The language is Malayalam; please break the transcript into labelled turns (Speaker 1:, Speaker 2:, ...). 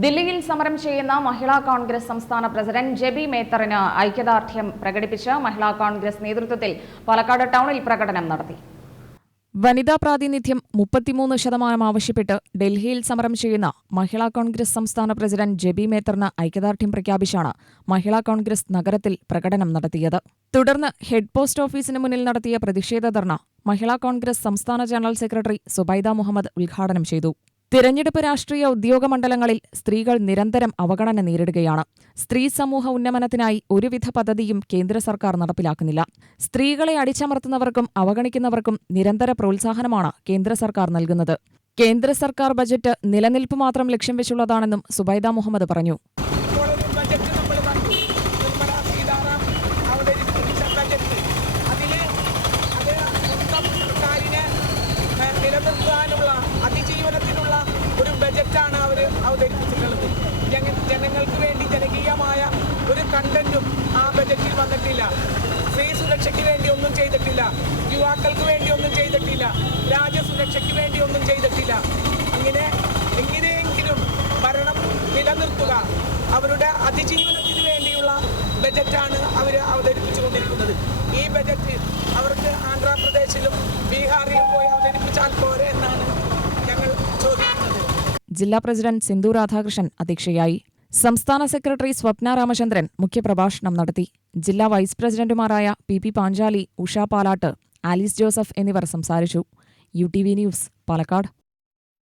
Speaker 1: ദില്ലിയിൽ സമരം ചെയ്യുന്ന മഹിളാ കോൺഗ്രസ് സംസ്ഥാന പ്രസിഡന്റ് ജെബി മേത്തറിന് ഐക്യദാർഢ്യം പ്രകടിപ്പിച്ച് മഹിളാ കോൺഗ്രസ് നേതൃത്വത്തിൽ പാലക്കാട് ടൗണിൽ പ്രകടനം നടത്തി. വനിതാ പ്രാതിനിധ്യം മുപ്പത്തിമൂന്ന് ശതമാനം ആവശ്യപ്പെട്ട് ഡൽഹിയിൽ സമരം ചെയ്യുന്ന മഹിളാ കോൺഗ്രസ് സംസ്ഥാന പ്രസിഡന്റ് ജെബി മേത്തറിന് ഐക്യദാർഢ്യം പ്രഖ്യാപിച്ചാണ് മഹിളാ കോൺഗ്രസ് നഗരത്തിൽ പ്രകടനം നടത്തിയത്. തുടർന്ന് ഹെഡ് പോസ്റ്റ് ഓഫീസിന് മുന്നിൽ നടത്തിയ പ്രതിഷേധ ധർണ മഹിളാ കോൺഗ്രസ് സംസ്ഥാന ജനറൽ സെക്രട്ടറി സുബൈദ മുഹമ്മദ് ഉദ്ഘാടനം ചെയ്തു. തിരഞ്ഞെടുപ്പ് രാഷ്ട്രീയ ഉദ്യോഗ മണ്ഡലങ്ങളിൽ സ്ത്രീകൾ നിരന്തരം അവഗണന നേരിടുകയാണ്. സ്ത്രീ സമൂഹ ഉന്നമനത്തിനായി ഒരുവിധ പദ്ധതിയും കേന്ദ്ര സർക്കാർ നടപ്പിലാക്കുന്നില്ല. സ്ത്രീകളെ അടിച്ചമർത്തുന്നവർക്കും അവഗണിക്കുന്നവർക്കും നിരന്തര പ്രോത്സാഹനമാണ് കേന്ദ്ര സർക്കാർ നൽകുന്നത്. കേന്ദ്ര സർക്കാർ ബജറ്റ് നിലനിൽപ്പ് മാത്രം ലക്ഷ്യം വെച്ചുള്ളതാണെന്നും സുബൈദ മുഹമ്മദ് പറഞ്ഞു.
Speaker 2: അവതരിപ്പിച്ചിട്ടുള്ളത് ജന ജനങ്ങൾക്ക് വേണ്ടി ജനകീയമായ ഒരു കണ്ടന്റും ആ ബജറ്റിൽ വന്നിട്ടില്ല. സ്ത്രീ സുരക്ഷയ്ക്ക് വേണ്ടി ഒന്നും ചെയ്തിട്ടില്ല. യുവാക്കൾക്ക് വേണ്ടി ഒന്നും ചെയ്തിട്ടില്ല. രാജ്യസുരക്ഷയ്ക്ക് വേണ്ടി ഒന്നും ചെയ്തിട്ടില്ല. അങ്ങനെ എങ്ങനെയെങ്കിലും ഭരണം നിലനിർത്തുക. അവരുടെ അതിജീവനത്തിന് വേണ്ടിയുള്ള ബജറ്റാണ് അവർ അവതരിപ്പിച്ചുകൊണ്ടിരിക്കുന്നത്. ഈ ബജറ്റ് അവർക്ക് ആന്ധ്രാപ്രദേശിലും ബീഹാറിലും പോയി അവതരിപ്പിച്ചാൽ പോരെ എന്നാണ്
Speaker 1: ജില്ലാ പ്രസിഡന്റ് സിന്ധു രാധാകൃഷ്ണൻ അധ്യക്ഷയായി. സംസ്ഥാന സെക്രട്ടറി സ്വപ്ന രാമചന്ദ്രൻ മുഖ്യപ്രഭാഷണം നടത്തി. ജില്ലാ വൈസ് പ്രസിഡന്റുമാരായ P P Panchali Usha Palat Alice Joseph എന്നിവർ സംസാരിച്ചു. U T V news Palakkad.